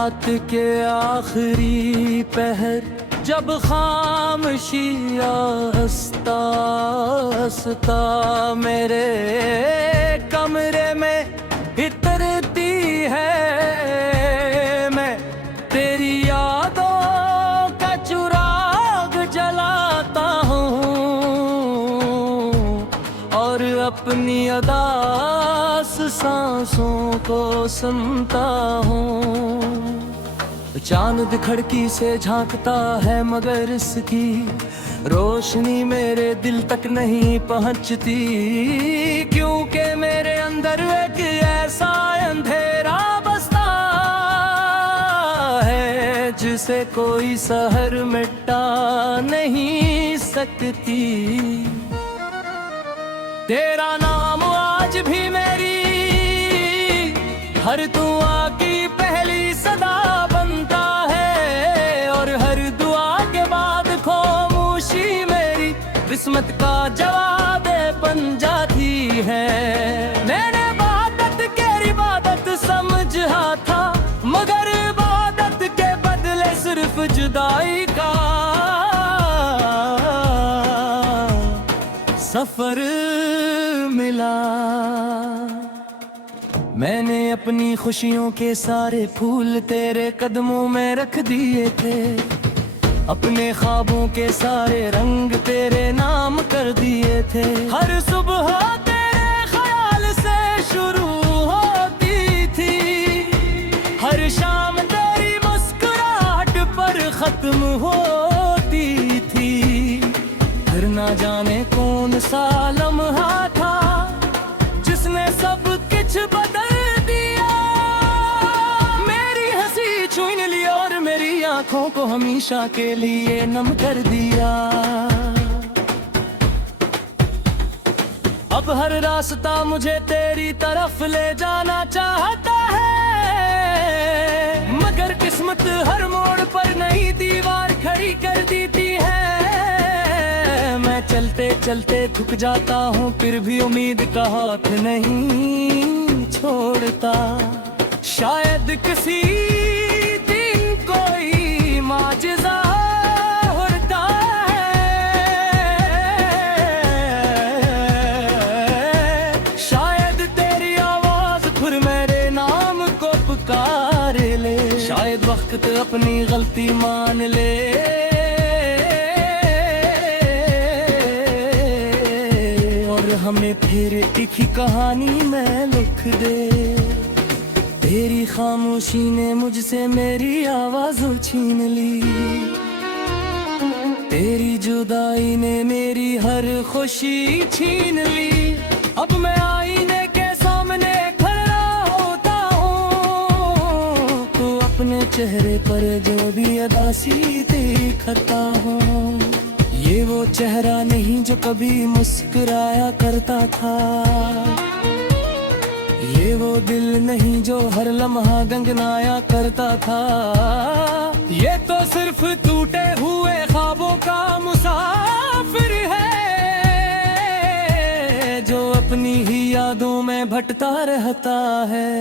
रात के आखिरी पहर जब खामोशी हंसता हंसता मेरे कमरे में इतरती है, मैं तेरी यादों का चिराग जलाता हूँ और अपनी उदास सांसों को सुनता हूँ। चांद खिड़की से झांकता है मगर इसकी रोशनी मेरे दिल तक नहीं पहुंचती, क्योंकि मेरे अंदर एक ऐसा अंधेरा बसता है जिसे कोई सहर मिटा नहीं सकती। तेरा नाम आज भी मेरी हर दुआ की पहली सदा बनता है, और हर दुआ के बाद खामोशी मेरी किस्मत का जवाब बन जाती है। मैंने इबादत के इबादत समझा था, मगर इबादत के बदले सिर्फ जुदाई का सफर मिला। मैंने अपनी खुशियों के सारे फूल तेरे कदमों में रख दिए थे, अपने ख्वाबों के सारे रंग तेरे नाम कर दिए थे। हर सुबह तेरे ख्याल से शुरू होती थी, हर शाम तेरी मुस्कुराहट पर खत्म होती थी। फिर ना जाने कौन सा लम्हा था जिसने सब कुछ बदल दिया, मेरी हंसी छीन ली और मेरी आंखों को हमेशा के लिए नम कर दिया। अब हर रास्ता मुझे तेरी तरफ ले जाना चाहता है, मगर किस्मत हर मोड़ पर नई दीवार खड़ी कर देती है। मैं चलते चलते थक जाता हूँ, फिर भी उम्मीद का हाथ नहीं छोड़ता। शायद किसी दिन कोई माजिज़ा होता है, शायद तेरी आवाज फिर मेरे नाम को पुकार ले, शायद वक्त अपनी गलती मान ले हमें फिर एक ही कहानी में लिख दे। तेरी खामोशी ने मुझसे मेरी आवाज छीन ली, तेरी जुदाई ने मेरी हर खुशी छीन ली। अब मैं आईने के सामने खड़ा होता हूँ, तो अपने चेहरे पर जो भी उदासी देखता हूँ, ये वो चेहरा नहीं जो कभी मुस्कुराया करता था, ये वो दिल नहीं जो हर लम्हा गंगनाया करता था। ये तो सिर्फ टूटे हुए ख्वाबों का मुसाफिर है, जो अपनी ही यादों में भटता रहता है।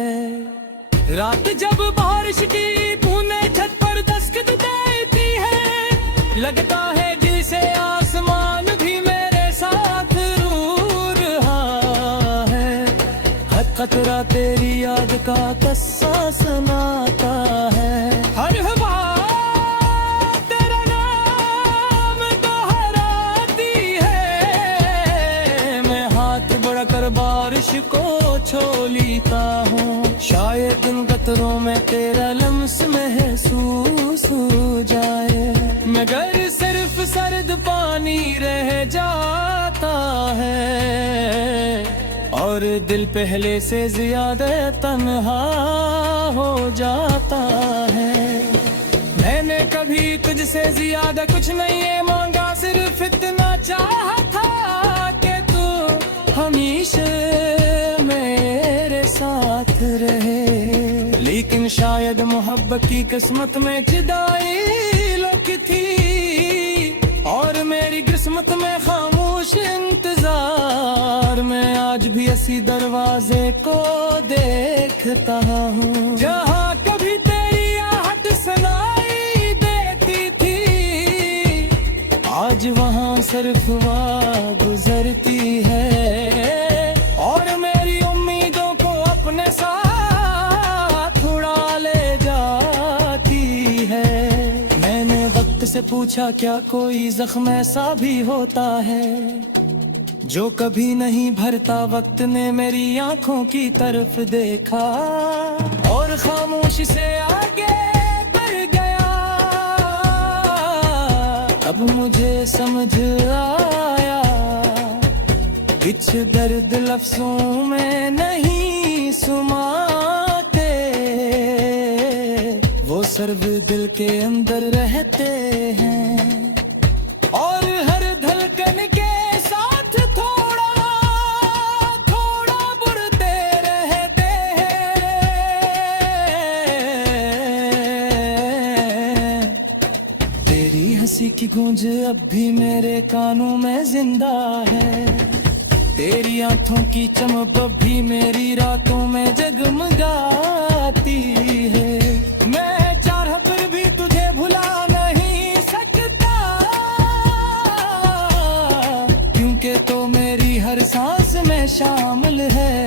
रात जब बारिश की बूंदें छत पर दस्तक देती है, लगता है जैसे आसमान भी मेरे साथ रो रहा है। हर कतरा तेरी याद का किस्सा सुनाता है, हर हवा तेरा नाम दोहराती है। मैं हाथ बढ़ाकर बारिश को छो लेता हूँ, शायद इन कतरों में तेरा लम्स महसूस हो जाए, मगर सिर्फ सर्द पानी रह जाता है, और दिल पहले से ज्यादा तन्हा हो जाता है। मैंने कभी तुझसे ज्यादा कुछ नहीं मांगा, सिर्फ इतना चाहा था कि तू हमेशा मेरे साथ रहे। लेकिन शायद मोहब्बत की किस्मत में जुदाई लिखी थी, और मेरी किस्मत में खामोश इंतजार में आज भी इसी दरवाजे को देखता हूँ, जहाँ कभी तेरी आज वहाँ सिर्फ वाह गुजरती है और मेरी उम्मीदों को अपने साथ उड़ा ले जाती है। मैंने वक्त से पूछा क्या कोई जख्म ऐसा भी होता है जो कभी नहीं भरता। वक्त ने मेरी आंखों की तरफ देखा और खामोशी से आगे बढ़ गया। अब मुझे समझ आया कुछ दर्द लफ्जों में नहीं सुमाते, वो सर्व दिल के अंदर रहते हैं और हर धड़कन के साथ थोड़ा थोड़ा बुरते रहते हैं। तेरी हंसी की गूंज अब भी मेरे कानों में जिंदा है, तेरी आंखों की चमक अब भी मेरी रातों में जगमगाती है। मैं चाह कर भी तुझे भुला नहीं सकता, क्योंकि तो मेरी हर सांस में शामिल है।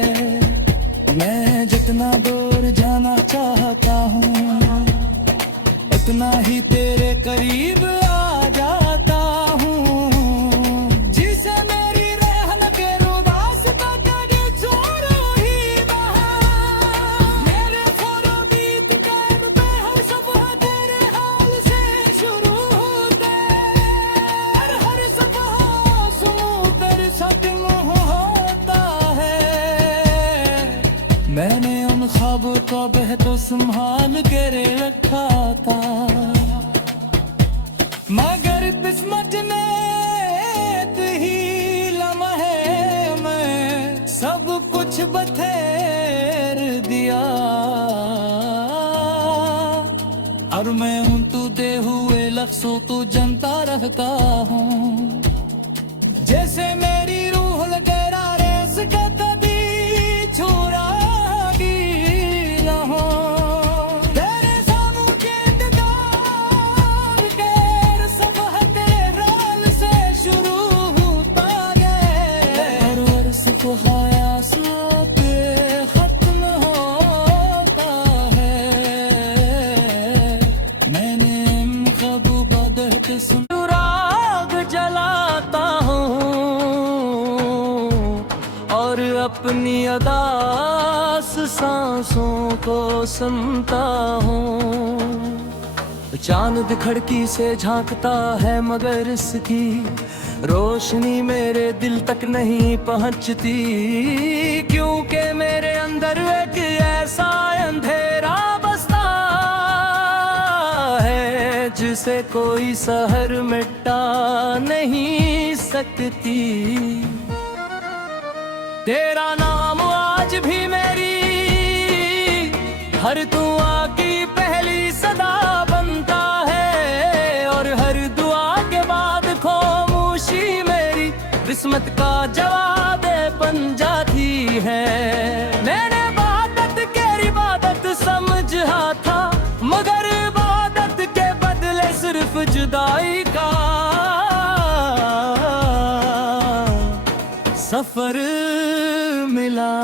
मैं जितना दूर जाना चाहता हूँ उतना ही तेरे करीब आ जाता हूँ। जिसे मेरी रहन के रुदास का तेरे छोड़ो ही बहा, मेरे खोरो बीत कैद पे हर सफा तेरे हाल से शुरू होते, हर सफा सुनो तेरे साथ होता है। मैंने उन ख्वाबों को बेहतर संभाल के रखा था, मगर किस्मत ने ही लम्हे में सब कुछ बखेर दिया। और मैं उन तुझे हुए लफ्जों को जनता रहता हूँ, जैसे मेरी रूह गहरा रेस का कभी छुरा न हो। तेरे सामू के इंतजार के सफह तेरे राल से शुरू होता है और सफह आसात खत्म होता है। मैंने कब बदहत सुराग जलाता हूँ और अपनी अदास सांसों को सुनता हूँ। चांद खिड़की से झांकता है मगर इसकी रोशनी मेरे दिल तक नहीं पहुंचती, क्योंकि मेरे अंदर एक ऐसा अंधेरा बसता है जिसे कोई सहर मिटा नहीं सकती। तेरा नाम आज भी मेरी हर दुआ की पहली सदा बनता है और हर दुआ के बाद खामोशी मेरी किस्मत का जवाब बन जाती है। मैंने इबादत के इबादत समझा था, मगर इबादत के बदले सिर्फ जुदाई का सफर मिला।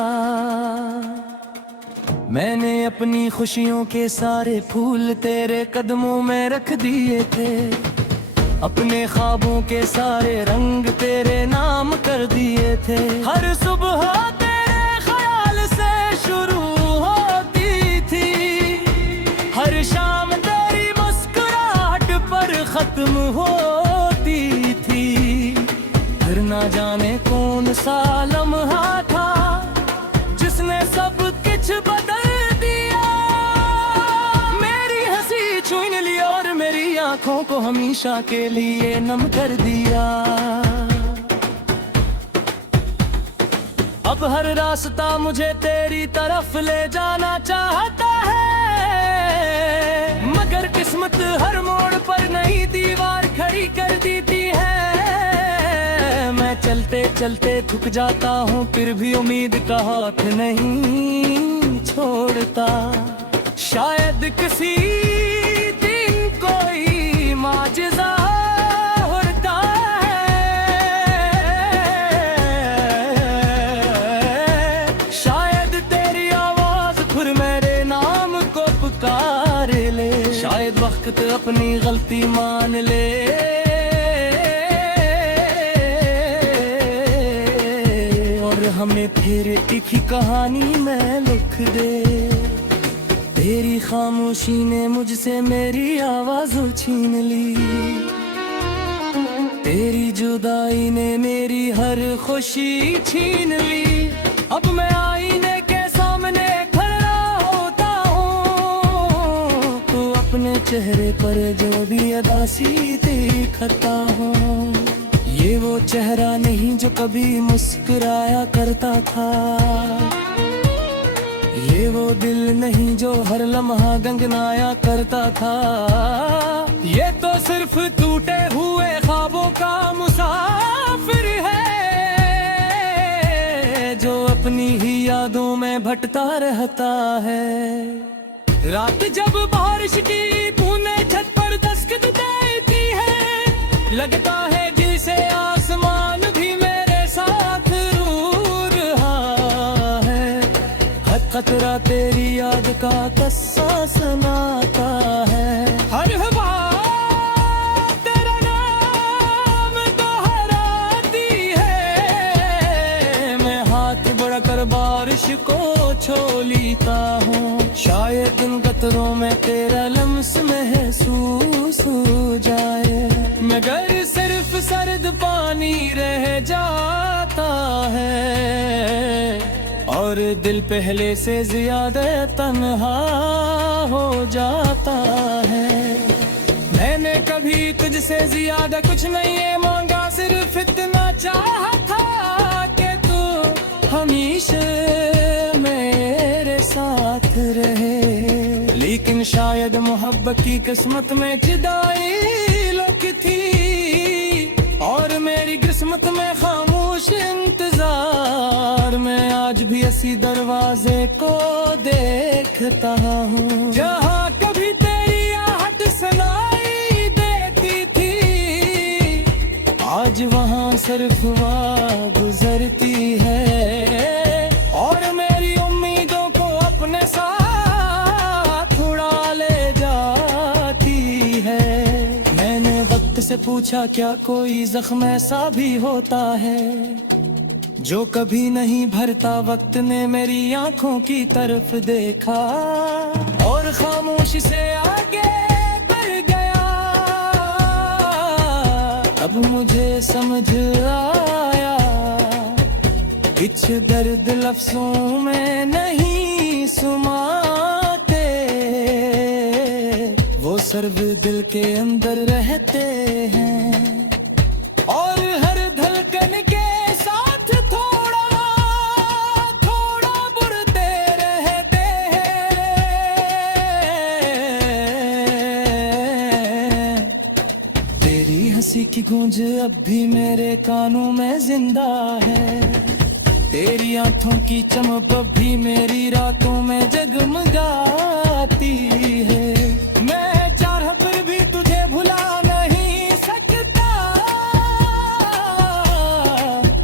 मैंने अपनी खुशियों के सारे फूल तेरे कदमों में रख दिए थे, अपने ख्वाबों के सारे रंग तेरे नाम कर दिए थे। हर सुबह तेरे ख्याल से शुरू होती थी, हर शाम तेरी मुस्कुराहट पर खत्म होती थी। फिर ना जाने कौन सा लम्हा था जिसने सब कुछ बदल दिया। मेरी हंसी छीन ली और मेरी आंखों को हमेशा के लिए नम कर दिया। अब हर रास्ता मुझे तेरी तरफ ले जाना चाहता है, मगर किस्मत हर मोड़ पर नई दीवार खड़ी कर देती है। मैं चलते चलते थक जाता हूँ फिर भी उम्मीद का हाथ नहीं छोड़ता। शायद किसी दिन कोई माजिज़ा होता अपनी गलती मान ले, और हमें फिर एक ही कहानी में लिख दे। तेरी खामोशी ने मुझसे मेरी आवाज छीन ली, तेरी जुदाई ने मेरी हर खुशी छीन ली। अब मैं आईने के सामने खड़ा होता हूँ, तो अपने चेहरे पर जो भी अदासी दिखता हूँ। ये वो चेहरा नहीं जो कभी मुस्कुराया करता था, ये वो दिल नहीं जो हर लम्हा गंगनाया करता था। ये तो सिर्फ टूटे हुए ख्वाबों का मुसाफिर है, जो अपनी ही यादों में भटका रहता है। रात जब बारिश की बूंदें छत पर दस्तक देती है, लगता है जैसे आसमान भी मेरे साथ रो रहा है। हर खतरा तेरी याद का किस्सा सुनाता है, हर हवा तेरा नाम दोहराती है। मैं हाथ बढ़ाकर बारिश को छो लेता हूँ, शायद इन कतरों में तेरा लम्स महसूस हो जाए, मगर सिर्फ सर्द पानी रह जाता है, और दिल पहले से ज्यादा तन्हा हो जाता है। मैंने कभी तुझसे ज्यादा कुछ नहीं है मांगा, सिर्फ इतना चाहा था कि तू हमेशा मेरे साथ रहे। लेकिन शायद मोहब्बत की किस्मत में जुदाई लिखी थी, और मेरी किस्मत में खामोश इंतजार में आज भी इसी दरवाजे को देखता हूँ, जहाँ कभी तेरी आहट सुनाई देती थी। आज वहाँ सिर्फ वहाँ गुजरती है, और मेरी उम्मीदों को अपने साथ उड़ा ले जाती है। मैंने वक्त से पूछा क्या कोई जख्म ऐसा भी होता है जो कभी नहीं भरता। वक्त ने मेरी आंखों की तरफ देखा और खामोशी से आगे बढ़ गया। अब मुझे समझ आया कुछ दर्द लफ्जों में नहीं सुमाते, वो सर्व दिल के अंदर रहते हैं, और हर धड़कन के साथ थोड़ा थोड़ा बुरते रहते हैं। तेरी हंसी की गूंज अब भी मेरे कानों में जिंदा है, तेरी आंखों की चमक अब भी मेरी रातों में जगमगाती है। मैं चाह फिर भी तुझे भुला नहीं सकता,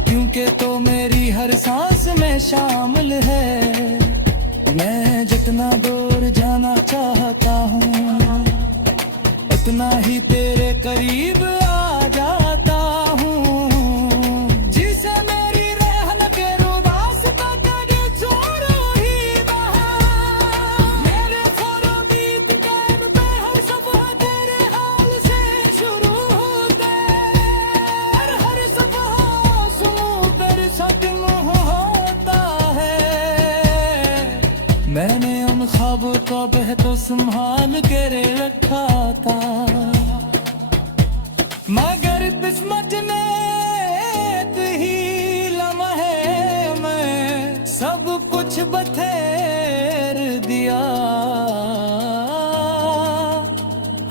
क्योंकि तो मेरी हर सांस में शामिल है। मैं जितना दूर जाना चाहता हूँ उतना ही तेरे करीब आ जाता हूँ, जिसे मेरी रहन के रुदासता तेरे जोरों ही बहा। मेरे ख्वाबों गीत कैद पे हर सफ़ा तेरे हाल से शुरू होते, हर सफ़ा सुनूं तेरे साथ होता है। मैंने उन ख्वाबों को बेहतर संभाल के रखा था, मगर किस्मत ने ही लम्हे में सब कुछ बखेर दिया।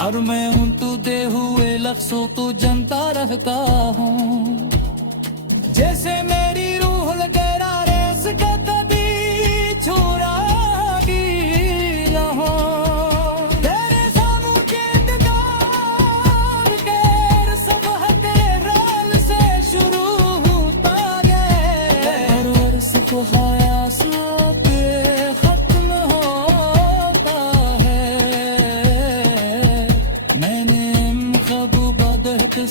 और मैं हूँ तू दे हुए लफ्जों तो जनता रहता हूँ, जैसे मेरी रूह लगेरा रेस का कभी छोड़ा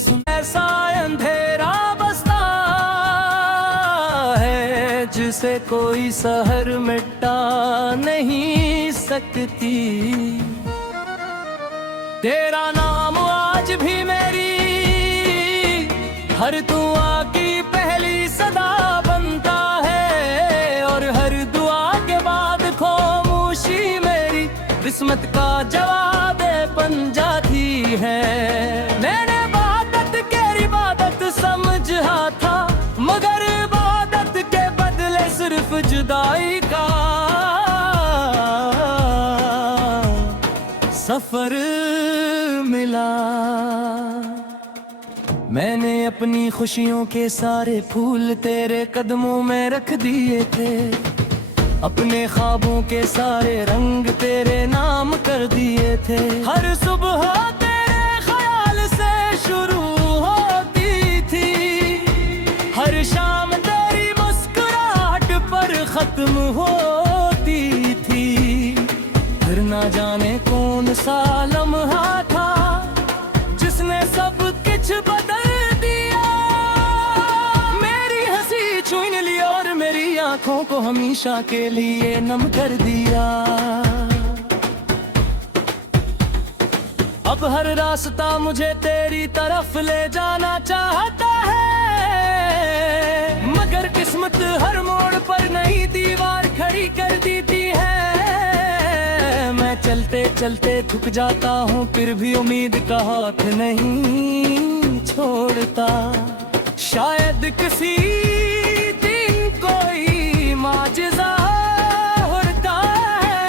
सुन, ऐसा अंधेरा बसता है जिसे कोई सहर मिटा नहीं सकती। तेरा नाम आज भी मेरी हर दुआ की पहली सदा बनता है, और हर दुआ के बाद खामोशी मेरी किस्मत का जवाब बन जाती है। मैंने इबादत के इबादत समझा था, मगर इबादत के बदले सिर्फ जुदाई का सफर मिला। मैंने अपनी खुशियों के सारे फूल तेरे कदमों में रख दिए थे, अपने ख्वाबों के सारे रंग तेरे नाम कर दिए थे। हर सुबह तेरे ख्याल से शुरू होती थी, हर शाम तेरी मुस्कुराहट पर खत्म होती थी। फिर ना जाने कौन सा लम्हा था जिसने सब कुछ बदल दिया। मेरी हंसी छीन ली और मेरी आंखों को हमेशा के लिए नम कर दिया। अब हर रास्ता मुझे तेरी तरफ ले जाना चाहता है, मगर किस्मत हर मोड़ पर नई दीवार खड़ी कर देती है। मैं चलते चलते थक जाता हूँ, फिर भी उम्मीद का हाथ नहीं छोड़ता। शायद किसी दिन कोई माजिज़ा होता है,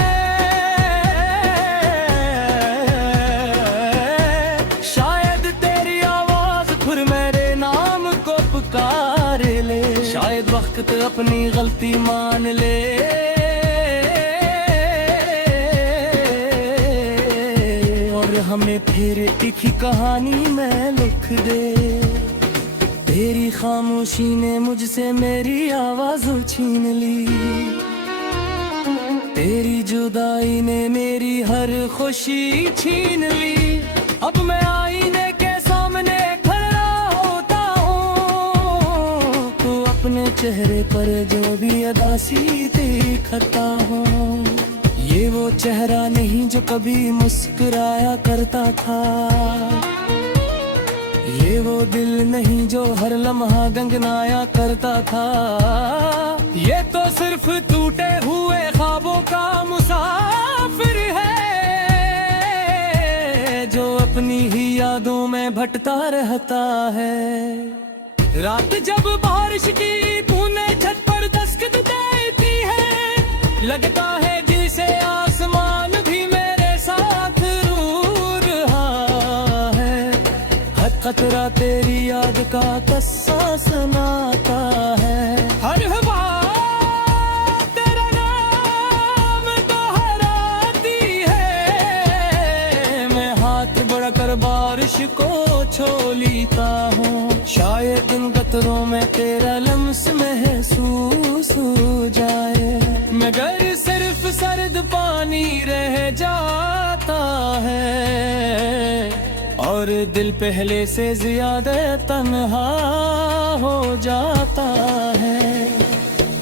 शायद तेरी आवाज फिर मेरे नाम को पुकार ले, शायद वक्त अपनी गलती मान ले और हमें फिर एक ही कहानी में लिख दे। तेरी खामोशी ने मुझसे मेरी आवाज छीन ली, तेरी जुदाई ने मेरी हर खुशी छीन ली। अब मैं आईने के सामने खड़ा होता हूँ, तो अपने चेहरे पर जो भी अदासी देखता हूँ, ये वो चेहरा नहीं जो कभी मुस्कुराया करता था, ये वो दिल नहीं जो हर लम्हा गंगनाया करता था। ये तो सिर्फ टूटे हुए ख्वाबों का मुसाफिर है, जो अपनी ही यादों में भटता रहता है। रात जब बारिश की बूंदें छत पर दस्तक देती है, लगता है जैसे आसमान भी मेरे साथ रो रहा है। हर कतरा तेरी याद का किस्सा सुनाता है, हर हवा तेरा नाम दोहराती है। मैं हाथ बढ़ाकर बारिश को छो लेता हूँ, शायद इन कतरों में तेरा लम्स महसूस हो जाए, मगर सिर्फ सर्द पानी रह जाता है और दिल पहले से ज्यादा तन्हा हो जाता है।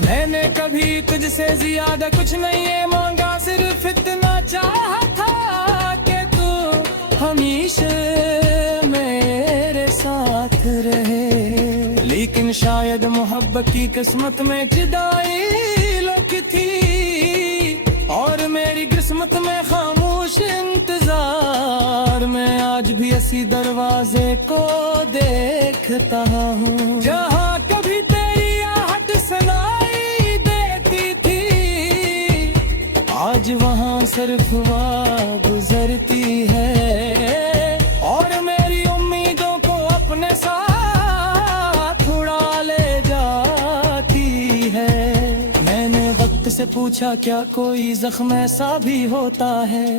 मैंने कभी तुझसे ज्यादा कुछ नहीं है मांगा, सिर्फ इतना चाहा था कि तू हमेशा मेरे साथ रहे। लेकिन शायद मोहब्बत की किस्मत में जुदाई लिखी थी और मेरी किस्मत में खामोश इंतजार। मैं आज भी इसी दरवाजे को देखता हूँ, जहाँ कभी तेरी आहट सुनाई देती थी, आज वहाँ सिर्फ वहाँ गुजरती है और मेरी उम्मीदों को अपने साथ उड़ा ले जाती है। मैंने वक्त से पूछा क्या कोई जख्म ऐसा भी होता है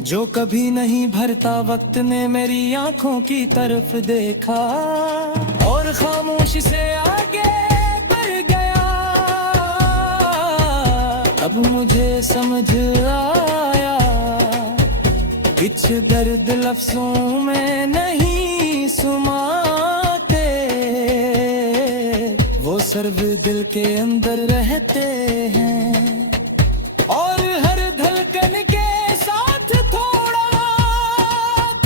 जो कभी नहीं भरता। वक्त ने मेरी आंखों की तरफ देखा और खामोशी से आगे बढ़ गया। अब मुझे समझ आया कुछ दर्द लफ्जों में नहीं अवसर भी दिल के अंदर रहते हैं, और हर धड़कन के साथ थोड़ा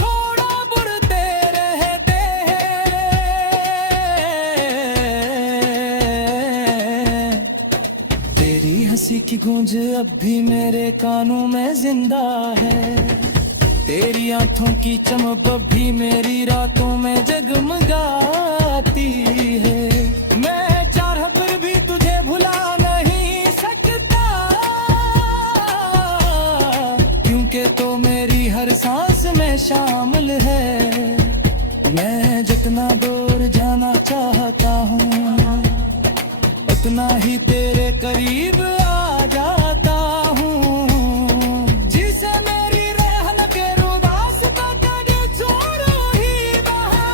थोड़ा बुड़ते रहते हैं। तेरी हंसी की गूंज अब भी मेरे कानों में जिंदा है, तेरी आंखों की चमक अब भी मेरी रातों में जगमगाती है। मैं चाह कर भी तुझे भुला नहीं सकता, क्योंकि तो मेरी हर सांस में शामिल है। मैं जितना दूर जाना चाहता हूँ, उतना ही तेरे करीब आ जाता हूँ। जिसे मेरी रहन के रुदास का कर छोड़ो ही बहा,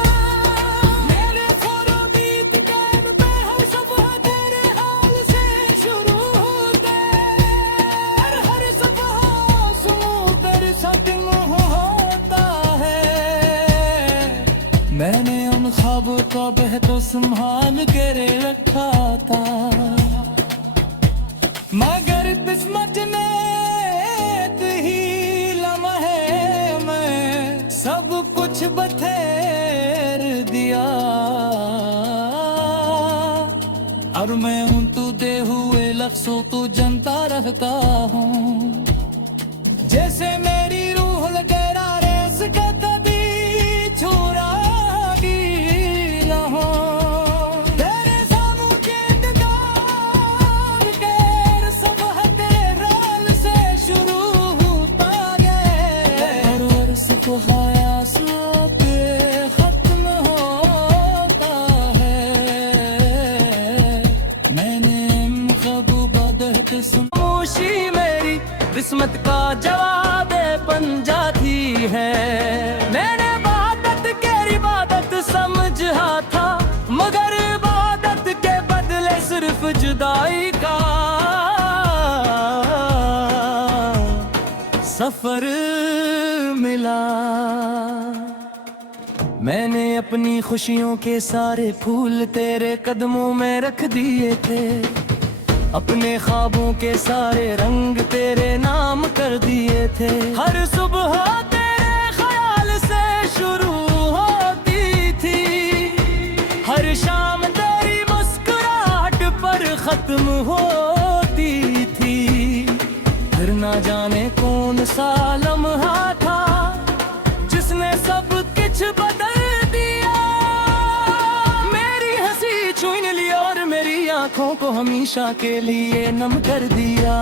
मेरे छोड़ो बीत गए पे हर सफा तेरे हाल से शुरू होते, हर सफा सुनो तेरे साथ होता है। मैंने उन ख्वाबों का बहतो संभाल के रखा था, मगर किस्मत ने एक ही लम्हे में सब कुछ बखेर दिया। और मैं हूँ तू दे हुए लफ्ज़ों तो जनता रहता हूँ, जैसे मेरी रूह गहरा रेस का कभी छुरा न हो। तेरे सामू के इंतजार के सफ़ह तेरे राल से शुरू होता गया, और सफ़ह आयासों पे खत्म होता है। मैंने ख्वाबों बदहत खामोशी मेरी किस्मत का जवाब बन जाती है। मैंने इबादत के इबादत समझा था, मगर इबादत के बदले सिर्फ जुदाई का सफर मिला। मैंने अपनी खुशियों के सारे फूल तेरे कदमों में रख दिए थे, अपने ख्वाबों के सारे रंग तेरे नाम कर दिए थे। हर सुबह तेरे ख्याल से शुरू होती थी, हर शाम तेरी मुस्कुराहट पर खत्म होती थी। फिर ना जाने कौन सा लम्हा था जिसने सब कुछ बदल दिया, मेरी हंसी छीन ली और मेरी आंखों को हमेशा के लिए नम कर दिया।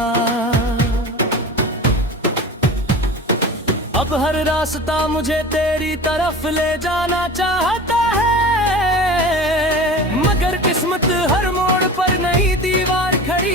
अब हर रास्ता मुझे तेरी तरफ ले जाना चाहता है, मगर किस्मत हर मोड़ पर नई दीवार खड़ी